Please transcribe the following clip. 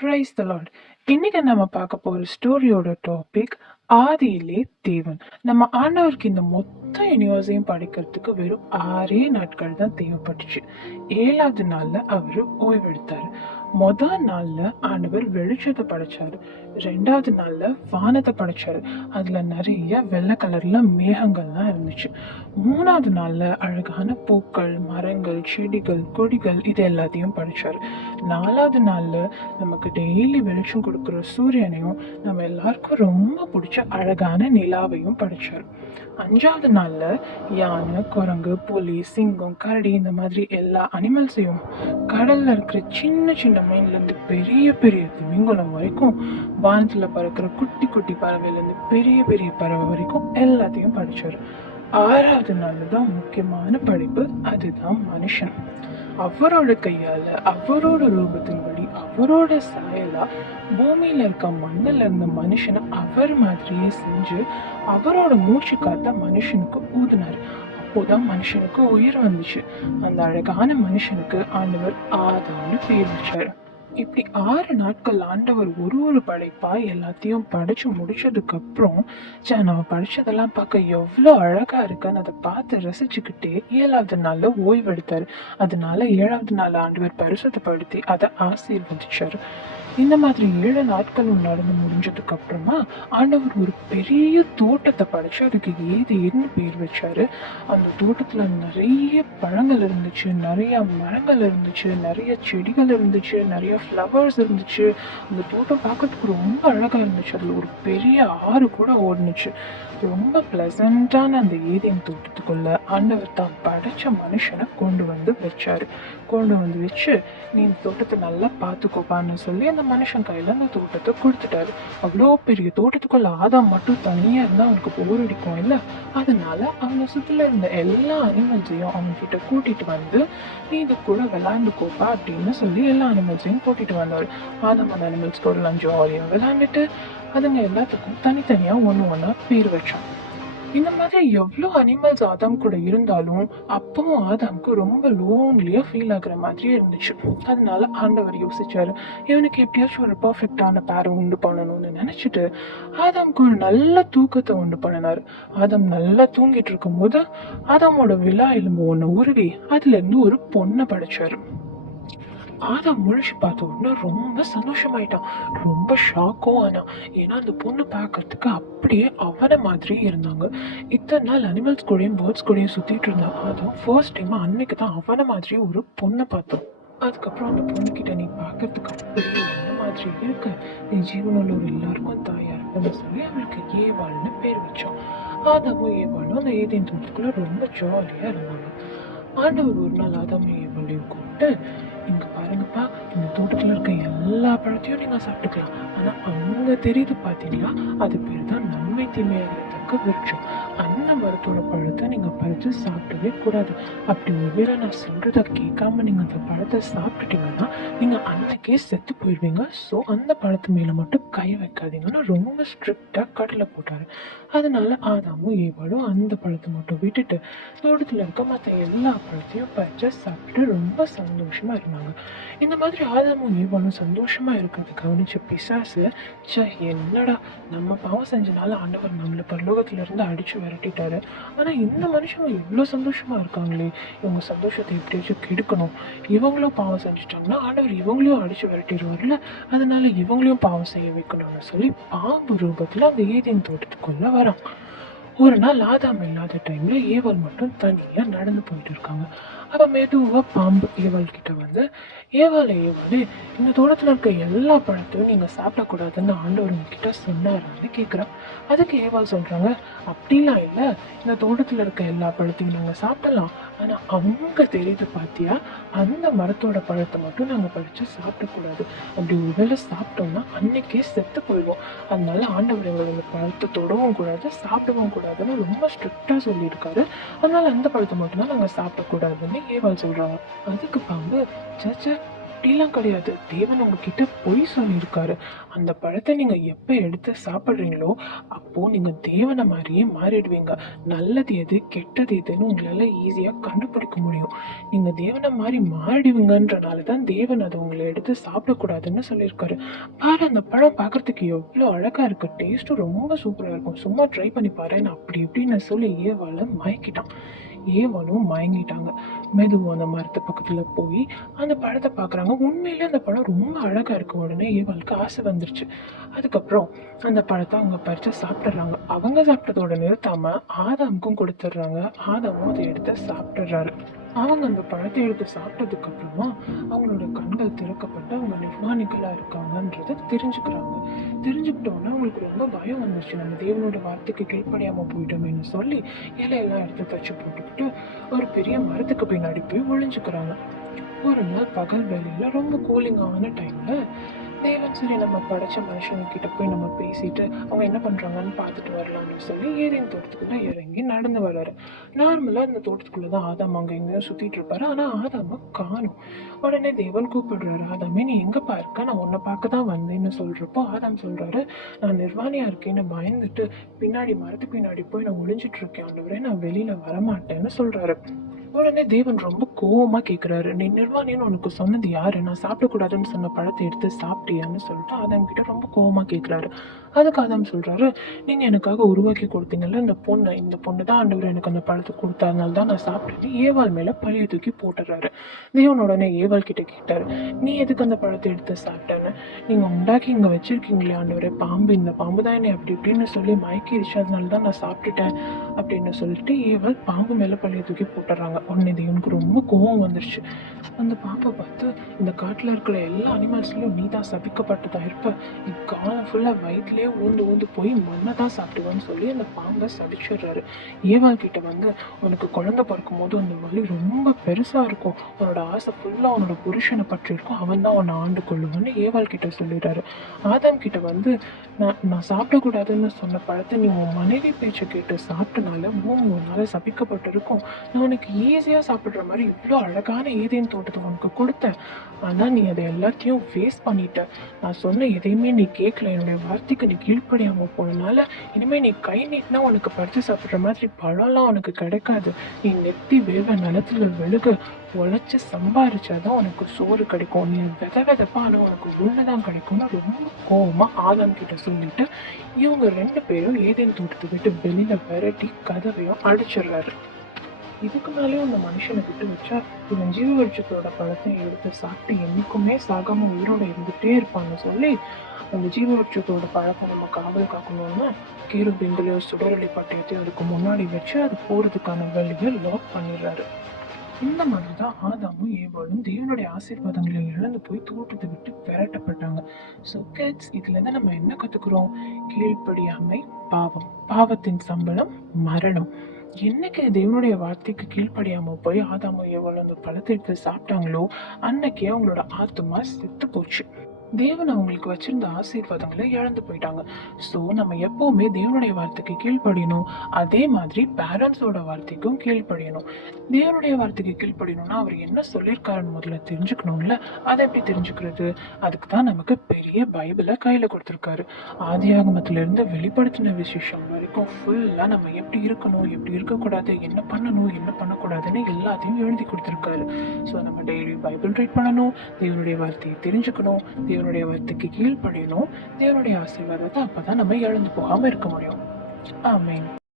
Praise the Lord இன்னைக்கு நம்ம பார்க்க போற ஸ்டோரியோட டாபிக் ஆதியிலே தேவன். நம்ம ஆண்டவருக்கு இந்த மொத்த யூனிவர்ஸையும் படிக்கிறதுக்கு வெறும் ஆறே நாட்கள் தான் தேவைப்பட்டுச்சு. ஏழாவது நாள்ல அவரு ஓய்வெடுத்தார். மொதல் நாளில் ஆண்டவர் வெளிச்சத்தை படைச்சார். ரெண்டாவது நாளில் வானத்தை படைச்சார். அதில் நிறைய வெள்ளை கலரில் மேகங்கள்லாம் இருந்துச்சு. மூணாவது நாளில் அழகான பூக்கள் மரங்கள் செடிகள் கொடிகள் இது எல்லாத்தையும் படைச்சார். நாலாவது நாளில் நமக்கு டெய்லி வெளிச்சம் கொடுக்குற சூரியனையும் நம்ம எல்லாருக்கும் ரொம்ப பிடிச்ச அழகான நிலாவையும் படைச்சார். அஞ்சாவது நாளில் யானை குரங்கு புலி சிங்கம் கரடி இந்த மாதிரி எல்லா அனிமல்ஸையும் கடலில் இருக்கிற சின்ன சின்ன மீன்ல மைண்ட்லேருந்து பெரிய பெரிய திமிங்கலம் வரைக்கும் வானத்துல பறக்கிற குட்டி குட்டி பறவையில இருந்து பெரிய பெரிய பறவை வரைக்கும் எல்லாத்தையும் படிச்சாரு. ஆறாவது நாள் தான் முக்கியமான படிப்பு அதுதான் மனுஷன். அவரோட கையால அவரோட ரூபத்தின்படி அவரோட சாயலா பூமியில இருக்க மண்ணில் இருந்த மனுஷனை அவர் மாதிரியே செஞ்சு அவரோட மூச்சு காத்த மனுஷனுக்கு ஊதினார். அப்போதான் மனுஷனுக்கு உயிர் வந்துச்சு. அந்த அழகான மனுஷனுக்கு ஆண்டவர் ஆதான்னு பேர் வச்சார். இப்படி ஆறு நாட்கள் ஆண்டவர் ஒரு ஒரு படைப்பாக எல்லாத்தையும் படித்து முடிச்சதுக்கப்புறம் சே நம்ம படித்ததெல்லாம் பார்க்க எவ்வளோ அழகாக இருக்குன்னு அதை பார்த்து ரசிச்சுக்கிட்டே ஏழாவது நாளில் ஓய்வெடுத்தார் அதனால ஏழாவது நாள் ஆண்டவர் பரிசுத்தப்படுத்தி அதை ஆசீர்வதிச்சார். இந்த மாதிரி ஏழு நாட்களும் நடந்து முடிஞ்சதுக்கு அப்புறமா ஆண்டவர் ஒரு பெரிய தோட்டத்தை படைச்சு அதுக்கு ஏது என்ன பேர் வச்சாரு? அந்த தோட்டத்துல நிறைய பழங்கள் இருந்துச்சு நிறைய மரங்கள் இருந்துச்சு நிறைய செடிகள் இருந்துச்சு நிறைய ஃப்ளவர்ஸ் இருந்துச்சு. அந்த தோட்டம் பார்க்கறதுக்கு ரொம்ப அழகாக இருந்துச்சு. அதில் ஒரு பெரிய ஆறு கூட ஓடுனுச்சு. ரொம்ப பிளசண்டான அந்த ஏதேன் தோட்டத்துக்குள்ள ஆண்டவர் தான் படைச்ச மனுஷனை கொண்டு வந்து வச்சார். கொண்டு வந்து வச்சு நீ இந்த தோட்டத்தை நல்லா பார்த்துக்கோப்பான்னு சொல்லி அந்த மனுஷன் கையில் அந்த தோட்டத்தை கொடுத்துட்டாரு. அவ்வளோ பெரிய தோட்டத்துக்குள்ள ஆதாம் மட்டும் தனியாக இருந்தால் அவனுக்கு போர் அடிக்கும் இல்லை? அதனால அவனை சுற்றில இருந்த எல்லா அனிமல்ஸையும் அவங்க கூட்டிகிட்டு வந்து நீ இது கூட விளாண்டுக்கோப்பா அப்படின்னு சொல்லி எல்லா அனிமல்ஸையும் கூட்டிட்டு வந்தாரு. ஆதாம் அனிமல்ஸ் ஒரு லஞ்சம் ஆரியம் விளாண்டுட்டு அதுங்க எல்லாத்துக்கும் தனித்தனியா ஒன்று ஒன்றா பேர் வச்சான். இந்த மாதிரி எவ்வளோ அனிமல்ஸ் ஆதாம் கூட இருந்தாலும் அப்பவும் ஆதாம்க்கு ரொம்ப லோன்லியா ஃபீல் ஆகுற மாதிரியே இருந்துச்சு. அதனால ஆண்டவர் யோசிச்சாரு இவனுக்கு எப்படியாச்சும் ஒரு பர்ஃபெக்டான பேரை உண்டு பண்ணணும்னு நினைச்சிட்டு ஆதாம்க்கு ஒரு நல்ல தூக்கத்தை உண்டு பண்ணினாரு. ஆதாம் நல்லா தூங்கிட்டு இருக்கும்போது ஆதாமோட விழா எலும்பு ஒன்று உருவி அதுல இருந்து ஒரு பொண்ணை படைச்சாரு. ஆதாம் முழிச்சு பார்த்த உடனே ரொம்ப சந்தோஷமாயிட்டான். ரொம்ப ஷாக்கும் ஆனால் ஏன்னா அந்த பொண்ணு பார்க்கறதுக்கு அப்படியே அவனை மாதிரியே இருந்தாங்க. இத்தனை நாள் அனிமல்ஸ் கூடயும் பேர்ட்ஸ் கூடயும் சுத்திட்டு இருந்தான் அதுவும் ஃபர்ஸ்ட் டைம் அன்னைக்கு தான் அவனை மாதிரியே ஒரு பொண்ணை பார்த்தோம். அதுக்கப்புறம் அந்த பொண்ணுக்கிட்ட நீ பார்க்கறதுக்கு அப்படியே என்ன மாதிரி இருக்க? நீ ஜீவனுள்ள எல்லாருக்கும் தாயா இருப்பேன்னு சொல்லி அவளுக்கு ஏவாள்னு பேர் வச்சோம். ஆதாமும் ஏவாளும் அந்த ஏதேன் தோட்டத்துக்குள்ள ரொம்ப ஜாலியா இருந்தாங்க. ஆண்டவர் ஒரு நாள் ஆதாமும் ஏவாளையும் கூப்பிட்டு பாருங்கப்பா இந்த தோட்டத்தில் இருக்க எல்லா பழத்தையும் நீங்கள் சாப்பிட்டுக்கலாம். ஆனால் அவங்க தெரியுது பார்த்தீங்களா அது பேர் தான் நன்மை தீமையாக உங்களுக்கு விருட்சம் அந்த மருத்துவ பழத்தை நீங்கள் பறித்து சாப்பிடவே கூடாது. அப்படி ஒருவேளை நான் சொல்கிறத கேட்காம நீங்கள் அந்த பழத்தை சாப்பிட்டுட்டீங்கன்னா நீங்கள் அன்றைக்கே செத்து போயிடுவீங்க. ஸோ அந்த பழத்து மேலே மட்டும் கை வைக்காதீங்கன்னா ரொம்ப ஸ்ட்ரிக்டாக கடலை போட்டாரு. அதனால ஆதாமும் ஏவாளும் அந்த பழத்தை மட்டும் விட்டுட்டு தோட்டத்தில் இருக்க மற்ற எல்லா பழத்தையும் பறித்து சாப்பிட்டு ரொம்ப சந்தோஷமாக இருந்தாங்க. இந்த மாதிரி ஆதாமும் ஏவாளும் சந்தோஷமாக இருக்கிறத கவனிச்ச பிசாசு ச என்னடா நம்ம பாவம் செஞ்சனால ஆண்டவர் நம்மள பரலோகத்துல இருந்து அடிச்சு விரட்டிட்டாரு. ஆனா இந்த மனுஷங்க இவ்வளவு சந்தோஷமா இருக்காங்களே? இவங்க சந்தோஷத்தை எப்படியாச்சும் கெடுக்கணும். இவங்களும் பாவம் செஞ்சுட்டாங்கன்னா ஆண்டவர் இவங்களையும் அடிச்சு விரட்டிடுவார்ல அதனால இவங்களையும் பாவம் செய்ய வைக்கணும்னு சொல்லி பாம்பு ரூபத்துல அந்த ஏதேன் தோட்டத்துக்குள்ளே வரான். ஒரு நாள் ஆதாம் இல்லாத டைம்ல ஏவல் மட்டும் தனியா நடந்து போயிட்டு இருக்காங்க. அப்ப மெதுவா பாம்பு ஏவல் கிட்ட வந்து ஏவாள் ஏவாளே இந்த தோட்டத்துல இருக்க எல்லா பழத்தையும் நீங்க சாப்பிடக்கூடாதுன்னு ஆண்டவர் உங்ககிட்ட சொன்னாரான்னு கேக்குறான். அதுக்கு ஏவால் சொல்றாங்க அப்படிலாம் இல்லை. இந்த தோட்டத்துல இருக்க எல்லா பழத்தையும் நாங்க சாப்பிடலாம். ஆனால் அவங்க தெரியுது பார்த்தியா அந்த மரத்தோட பழத்தை மட்டும் நாங்கள் பறிச்சு சாப்பிடக்கூடாது அப்படி ஒருவேளை சாப்பிட்டோம்னா அன்னைக்கே செத்து போயிடுவோம். அதனால ஆண்டவர் எங்களை இந்த பழத்தை தொடவும் கூடாது சாப்பிடவும் கூடாதுன்னு ரொம்ப ஸ்ட்ரிக்டாக சொல்லியிருக்காரு. அதனால அந்த பழத்தை மட்டும்தான் நாங்கள் சாப்பிடக்கூடாதுன்னு ஏவாள் சொல்கிறாங்க அதுக்கு பாம்பு சச்ச அப்படிலாம் கிடையாது. தேவன் உங்ககிட்ட பொய் சொல்லியிருக்காரு. அந்த பழத்தை நீங்கள் எப்போ எடுத்து சாப்பிட்றீங்களோ அப்போது நீங்கள் தேவனை மாதிரியே மாறிடுவீங்க. நல்லது எது கெட்டது எதுன்னு உங்களால் ஈஸியாக கண்டுபிடிக்க முடியும். நீங்கள் தேவனை மாதிரி மாறிடுவீங்கன்றனால தான் தேவன் அதை உங்களை எடுத்து சாப்பிடக்கூடாதுன்னு சொல்லியிருக்காரு. பாரு அந்த பழம் பார்க்கறதுக்கு எவ்வளோ அழகாக இருக்குது டேஸ்ட்டும் ரொம்ப சூப்பராக இருக்கும். சும்மா ட்ரை பண்ணி பாரு நான் அப்படி இப்படின்னு சொல்லி ஏவால மயக்கிட்டான். ஏவலும் மயங்கிட்டாங்க. மெதுவும் அந்த மரத்து பக்கத்தில் போய் அந்த பழத்தை பார்க்குறாங்க உண்மையிலே அந்த பழம் ரொம்ப அழகாக இருக்கு. உடனே ஏவாளுக்கு ஆசை வந்துருச்சு. அதுக்கப்புறம் அந்த பழத்தை அவங்க பறித்து சாப்பிட்றாங்க அவங்க சாப்பிட்டதோட நிறுத்தாம ஆதாமுக்கும் கொடுத்துட்றாங்க. ஆதாமும் அதை எடுத்து சாப்பிட்டுறாரு. அவங்க அந்த பழத்தை எடுத்து சாப்பிட்டதுக்கு அப்புறமா அவங்களோட கண்கள் திறக்கப்பட்டு அவங்க நிர்வாணிகளாக இருக்காங்கன்றத தெரிஞ்சுக்கிறாங்க. தெரிஞ்சுக்கிட்டோன்னா அவங்களுக்கு ரொம்ப பயம் வந்துச்சு நம்ம தேவனோட வார்த்தைக்கு கீழ்ப்படியாம போயிட்டோமேன்னு சொல்லி இலையெல்லாம் எடுத்து தச்சு போட்டுக்கிட்டு ஒரு பெரிய மரத்துக்கு பின்னாடி போய் ஒழிஞ்சுக்கிறாங்க ஒரு நாள் பகல் வேலையில் ரொம்ப கூலிங்கான டைமில் தேவன் சரி நம்ம படைச்ச மனுஷங்கக்கிட்ட போய் நம்ம பேசிட்டு அவங்க என்ன பண்ணுறாங்கன்னு பார்த்துட்டு வரலாம்னு சொல்லி ஏரியின் தோட்டத்துக்குள்ளே இறங்கி நடந்து வர்றாரு. நார்மலாக அந்த தோட்டத்துக்குள்ளே தான் ஆதாம் அங்கே எங்கேயோ சுற்றிட்டு இருப்பாரு. ஆனால் ஆதாம காணும். உடனே தேவன் கூப்பிடுறாரு ஆதாமே நீ எங்கே இருக்க நான் உன்னை பார்க்க தான் வந்தேன்னு சொல்கிறப்போ ஆதாம் சொல்கிறாரு நான் நிர்வாணியாக இருக்கேன்னு பயந்துட்டு பின்னாடி மரத்து பின்னாடி போய் நான் ஒளிஞ்சிட்டு இருக்கேன் ஆண்டவரே நான் வெளியில் வரமாட்டேன்னு சொல்கிறாரு உடனே தேவன் ரொம்ப கோவமாக கேட்குறாரு நீ நிர்வாணின்னு உனக்கு சொன்னது யாரு? நான் சாப்பிடக்கூடாதுன்னு சொன்ன பழத்தை எடுத்து சாப்பிட்டியான்னு சொல்லிட்டு ஆதாம் கிட்ட ரொம்ப கோவமாக கேட்குறாரு அதுக்கு ஆதாம் சொல்கிறாரு நீங்கள் எனக்காக உருவாக்கி கொடுத்தீங்கல்ல இந்த பொண்ணு இந்த பொண்ணு தான் ஆண்டவர் எனக்கு அந்த பழத்தை கொடுத்ததுனால தான் நான் சாப்பிட்டுட்டு ஏவாள் மேலே பழிய தூக்கி போட்டுறாரு. தேவன் உடனே ஏவாள் கிட்ட கேட்டார் நீ எதுக்கு அந்த பழத்தை எடுத்து சாப்பிட்டேன்னு? நீங்கள் உண்டாக்கி இங்கே வச்சுருக்கீங்களே ஆண்டவரே பாம்பு இந்த பாம்பு தான் என்னை அப்படி இப்படின்னு சொல்லி மயக்கிடுச்சு அதனால தான் நான் சாப்பிட்டுட்டேன். அப்படின்னு சொல்லிட்டு ஏவாள் பாம்பு மேலே பழைய தூக்கி போட்டுறாங்க. உடனே தேவனுக்கு ரொம்ப கோவம் வந்துடுச்சு அந்த பாப்பை பார்த்து இந்த காட்டில் இருக்கிற எல்லா அனிமல்ஸ்லையும் நீ தான் சபிக்கப்பட்டதா இருப்ப. நீ காலம் ஃபுல்லாக வயிற்றுலயே ஊந்து ஊந்து போய் மண்ணை தான் சாப்பிடுவேன்னு சொல்லி அந்த பாம்பை சபிச்சிடுறாரு. ஏவாள் கிட்ட வந்து உனக்கு குழந்தை பிறக்கும் போது அந்த வலி ரொம்ப பெருசாக இருக்கும். உன்னோட ஆசை ஃபுல்லாக உன்னோட புருஷனை பற்றி இருக்கும். அவன் தான் உன்னை ஆண்டு கொள்ளுவான்னு ஏவாள் கிட்ட சொல்லிடுறாரு. ஆதாம் கிட்ட வந்து நான் நான் சாப்பிடக்கூடாதுன்னு சொன்ன பழத்தை நீ உன் மனைவி பேச்சை கேட்டு சாப்பிட்டனால பூமி உன்னால சபிக்கப்பட்டிருக்கும். நான் உனக்கு ஈஸியாக சாப்பிட்ற மாதிரி இவ்வளோ அழகான ஏதேன் தோட்டத்தை உனக்கு கொடுத்தேன். ஆனால் நீ அதை எல்லாத்தையும் ஃபேஸ் பண்ணிட்ட. நான் சொன்ன எதையுமே நீ கேட்கல என்னுடைய வார்த்தைக்கு நீ கீழ்ப்படியாமல் போனனால இனிமேல் நீ கை நீட்டினா உனக்கு பறித்து சாப்பிட்ற மாதிரி பழம்லாம் உனக்கு கிடைக்காது. நீ நெத்தி வேவ நிலத்தில் வெளுக உழைச்சி சம்பாரிச்சாதான் உனக்கு சோறு கிடைக்கும். நீ வித விதப்பா ஆனால் உனக்கு ஒன்று கிடைக்கும்னு ரொம்ப கோவமாக ஆதம் கிட்ட சொல்லிட்டு இவங்க ரெண்டு பேரும் ஏதேன் தோட்டத்தை விட்டு வெளியில் விரட்டி கதவையும் அடிச்சிடுறாரு. இதுக்கு மேலேயும் அந்த மனுஷனை விட்டு வச்சா இவன் ஜீவவட்சத்தோட பழத்தை எடுத்து சாப்பிட்டு என்னைக்குமே சாகாம உயிரோட இருந்துட்டே இருப்பான்னு சொல்லி அந்த ஜீவவட்சத்தோட பழத்தை நம்ம காவல் காக்கணும்னு கீரு பிந்துலையோ சுடரொளி பட்டயத்தையும் அதுக்கு முன்னாடி வச்சு அது போறதுக்கான வழியை லாக் பண்ணிடுறாரு. இந்த மாதிரி தான் ஆதாமும் ஏவாளும் தேவனுடைய ஆசீர்வாதங்களை இழந்து போய் தோட்டத்தை விட்டு விரட்டப்பட்டாங்க. ஸோ கேட்ஸ் இதுல இருந்து நம்ம என்ன கத்துக்கிறோம்? கீழ்ப்படியாமை பாவம். பாவத்தின் சம்பளம் மரணம். என்னைக்கு தேவனுடைய வார்த்தைக்கு கீழ்ப்படியாமல் போய் ஆதாமும் எவ்வளோ அந்த பழத்தை எடுத்து சாப்பிட்டாங்களோ அன்னைக்கு அவங்களோட ஆத்துமா செத்து போச்சு. தேவன் அவங்களுக்கு வச்சிருந்த ஆசீர்வாதங்களை இழந்து போயிட்டாங்க. ஸோ நம்ம எப்போவுமே தேவனுடைய வார்த்தைக்கு கீழ்ப்படியணும். அதே மாதிரி பேரண்ட்ஸோட வார்த்தைக்கும் கீழ்ப்படியணும். தேவனுடைய வார்த்தைக்கு கீழ்ப்படியணும்னா அவர் என்ன சொல்லியிருக்காருன்னு முதல்ல தெரிஞ்சுக்கணும்ல? அதை எப்படி தெரிஞ்சுக்கிறது? அதுக்கு தான் நமக்கு பெரிய பைபிளை கையில் கொடுத்துருக்காரு. ஆதி ஆகமத்திலேருந்து வெளிப்படுத்தின விசேஷம் வரைக்கும் ஃபுல்லாக நம்ம எப்படி இருக்கணும் எப்படி இருக்கக்கூடாது என்ன பண்ணணும் என்ன பண்ணக்கூடாதுன்னு எல்லாத்தையும் எழுதி கொடுத்துருக்காரு. ஸோ நம்ம டெய்லி பைபிள் ரீட் பண்ணணும் தேவனுடைய வார்த்தையை தெரிஞ்சுக்கணும் தேவனுடைய வார்த்தைக்கு கீழ்ப்படியணும். தேவனுடைய ஆசீர்வாதத்தை அப்பதான் நம்ம எழுந்து போகாமல் இருக்க முடியும். ஆமீன்.